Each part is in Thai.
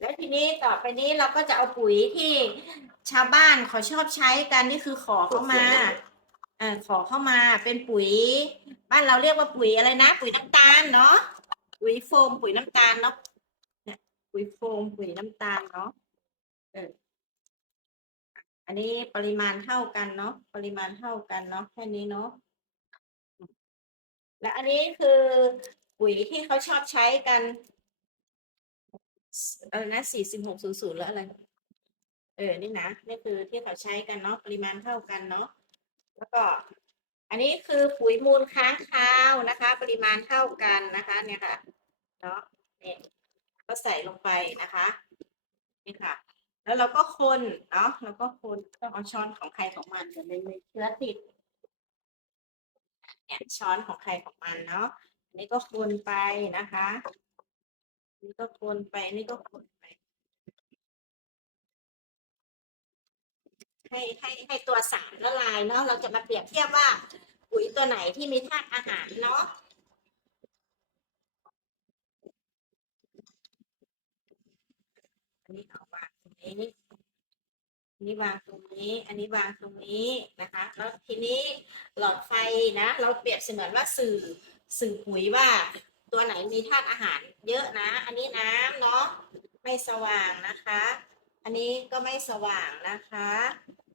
แล้วทีนี้ต่อไปนี้เราก็จะเอาปุ๋ยที่ชาวบ้านเขาชอบใช้กันนี่คือขอเข้ามาเออขอเข้ามาเป็นปุ๋ย บ้านเราเรียกว่าปุ๋ยอะไรนะ ปุ๋ยน้ำตาลเนาะปุ๋ยโฟม ปุ๋ยน้ำตาลเนาะเนี่ยปุ๋ยโฟมปุ๋ยน้ำตาลเนาะเอออันนี้ปริมาณเท่ากันเนาะปริมาณเท่ากันเนาะแค่นี้เนาะและอันนี้คือปุ๋ยที่เขาชอบใช้กัน อะไรนะสี่สิบหกศูนย์ศูนย์แล้วอะไร เออ นี่นะ นี่คือที่เขาใช้กันเนาะ ปริมาณเท่ากันเนาะ แล้วก็ อันนี้คือปุ๋ยมูลค้างคาวนะคะ ปริมาณเท่ากันนะคะ เนี่ยค่ะ เนาะเนี่ยก็ใส่ลงไปนะคะ นี่ค่ะ แล้วเราก็คนเนาะเราก็คนต้องเอาช้อนของใครของมันเดี๋ยวมันมีเชื้อติดเนี่ยช้อนของใครของมันเนาะ อันนี้ก็คนไปนะคะ นี่ก็คนไปนนี่ก็คนไป ให้ให้ให้ตัวสารละลายเนาะเราจะมาเปรียบเทียบว่า ปุ๋ยตัวไหนที่มีธาตุอาหารเนาะอันนี้เอาวางตรงนี้อันนี้วางตรงนี้ อันนี้วางตรงนี้นะคะ แล้วทีนี้หลอดไฟนะ เราเปรียบเสมือนว่าสื่อสื่อปุ๋ยว่า ตัวไหนมีธาตุอาหาร เยอะนะ อันนี้น้ำเนาะไม่สว่างนะคะ อันนี้ก็ไม่สว่างนะคะ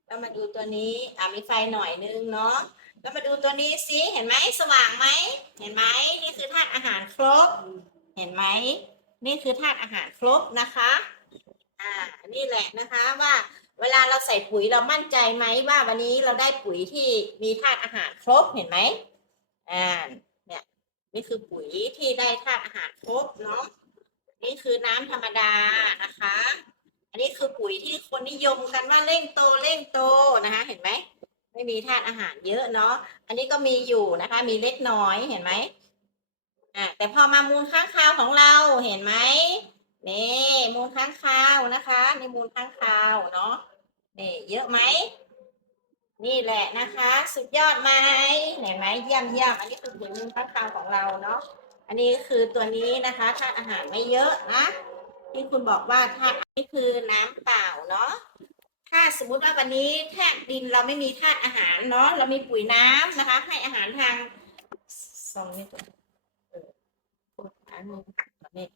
แล้วมาดูตัวนี้อ่ามีไฟหน่อยนึงเนาะแล้วมาดูตัวนี้สิเห็นไหมสว่างไหมเห็นไหมนี่คือธาตุอาหารครบ เห็นไหมนี่คือธาตุอาหารครบนะคะอ่านี่แหละนะคะว่าเวลาเราใส่ปุ๋ยเรามั่นใจไหมว่าวันนี้เราได้ปุ๋ยที่มีธาตุอาหารครบเห็นไหมอ่า นี่คือปุ๋ยที่ได้ธาตุอาหารครบเนาะนี่คือน้ำธรรมดานะคะ อันนี้คือปุ๋ยที่คนนิยมกันว่าเร่งโตเร่งโตนะคะ เห็นไหมไม่มีธาตุอาหารเยอะเนาะ อันนี้ก็มีอยู่นะคะ มีเล็กน้อยเห็นไหมอ่าแต่พอมามูลค้างคาวของเราเห็นไหมนี่มูลค้างคาวนะคะในมูลค้างคาวเนาะนี่เยอะไหม นี่แหละนะคะ สุดยอดไหมเห็นไหมเยี่ยมเยี่ยมอันนี้คือปุ๋ยมูลค้างคาวของเราเนาะอันนี้คือตัวนี้นะคะธาตุอาหารไม่เยอะนะที่คุณบอกว่าธาตุนี่คือน้ำเปล่าเนาะถ้าสมมุติว่าวันนี้แทบดินเราไม่มีธาตุอาหารเนาะเรามีปุ๋ยน้ำนะคะ ให้อาหารทางสองนี่ตัวเออพูดอันนี้ตัวนี้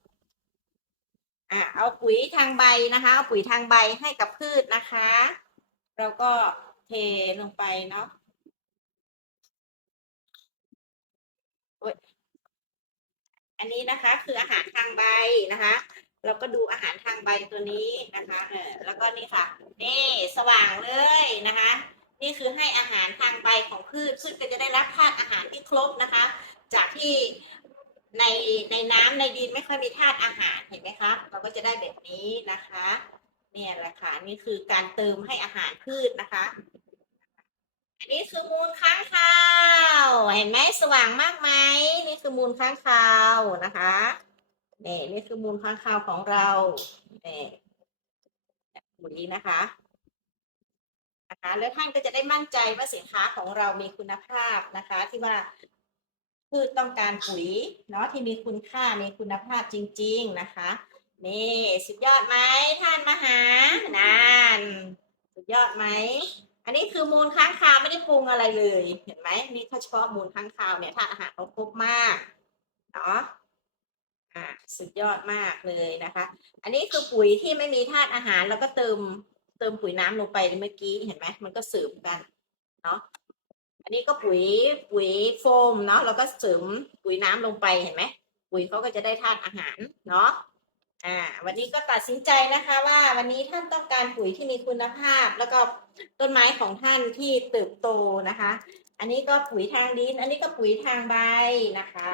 อะเอาปุ๋ยทางใบนะคะ เอาปุ๋ยทางใบให้กับพืชนะคะ เราก็ เทลงไปเนาะอันนี้นะคะคืออาหารทางใบนะคะเราก็ดูอาหารทางใบตัวนี้นะคะเออแล้วก็นี่ค่ะ นี่สว่างเลยนะคะ นี่คือให้อาหารทางใบของพืชพืชก็จะได้รับธาตุอาหารที่ครบนะคะ จากที่ในในน้ำในดินไม่ค่อยมีธาตุอาหารเห็นไหมคะเราก็จะได้แบบนี้นะคะ เนี่ยแหละค่ะนี่คือการเติมให้อาหารพืชนะคะ อันนี้คือมูลค้างคาว เห็นไหมสว่างมากไหมนี่คือมูลค้างคาวนะคะนี่นี่คือมูลค้างคาวของเรานี่ปุ๋ยนะคะนะคะ แล้วท่านก็จะได้มั่นใจว่าสินค้าของเรามีคุณภาพนะคะ ที่ว่าพืชต้องการปุ๋ยเนาะที่มีคุณค่ามีคุณภาพจริง ๆนะคะนี่สุดยอดไหมท่านมหานานสุดยอดไหม อันนี้คือมูลค้างคาวไม่ได้ปรุงอะไรเลย เห็นไหมนี่เฉพาะมูลค้างคาวเนี่ยธาตุอาหารเขาครบมากเนาะอ่าสุดยอดมากเลยนะคะ อันนี้คือปุ๋ยที่ไม่มีธาตุอาหารแล้วก็เติมเติมปุ๋ยน้ำลงไปเมื่อกี้เห็นไหมมันก็เสริมกันเนาะอันนี้ก็ปุ๋ยปุ๋ยโฟมเนาะเราก็เสริมปุ๋ยน้ำลงไปเห็นไหมปุ๋ยเขาก็จะได้ธาตุอาหารเนาะ อ่าวันนี้ก็ตัดสินใจนะคะว่าวันนี้ท่านต้องการปุ๋ยที่มีคุณภาพ แล้วก็ต้นไม้ของท่านที่เติบโตนะคะ อันนี้ก็ปุ๋ยทางดิน อันนี้ก็ปุ๋ยทางใบนะคะ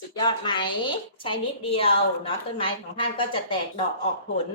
สุดยอดไหม ใช้นิดเดียวเนาะต้นไม้ของท่านก็จะแตกดอกออกผล